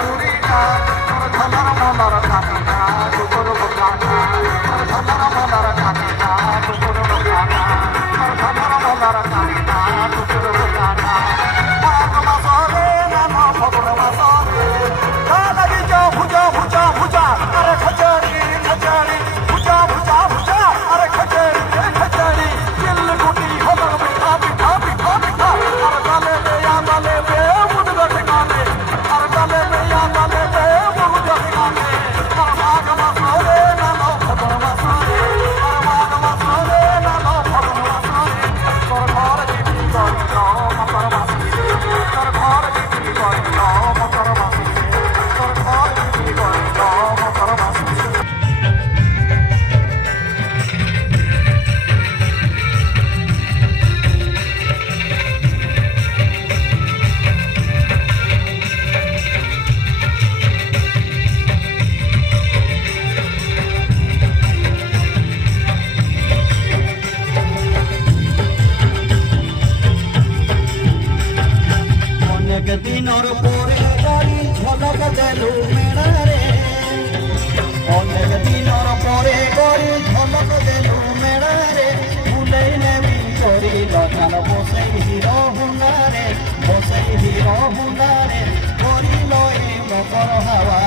বুড়িটা তোর ঝলর মলর কাটিনা দুপুর বোকানা তোর ঝলর মলর কাটিনা দুপুর বোকানা তোর ঝলর মলর কাটিনা দুপুর বোকানা মাঘ মাসরে নাম ফগুন মাসরে লাগি যাও ভুজা ভুজা ভুজা আরে খচড়ি খচড়ি ভুজা ভুজা ভুজা আরে খচড়ি খচড়ি দিল গুটি হলো পিঠা পিঠা পিঠা পিঠা আর গালে বেয়া গালে বে মুদ গঠগানে আর গালে বেয়া গালে বে মুদ গঠগানে আর মাঘ মাসরে নাম ফগুন মাসরে আর মাঘ মাসরে নাম ফগুন মাসরে তোর ঘর দিবি গইল মকর মাসরে তোর ঘর দিবি গইল মকর মাসরে তোর ঘর দিবি গইল মকর মাসরে অনেক দিনর পরে গাড়ি ঝলক দেলু মেড়ারে অনেক দিনর পরে গাড়ি ঝলক দেলু মেড়ারে ফুলেই নেবি করিল চাল বসে হিরো হুন্ডারে করিল এ মকর হাওয়া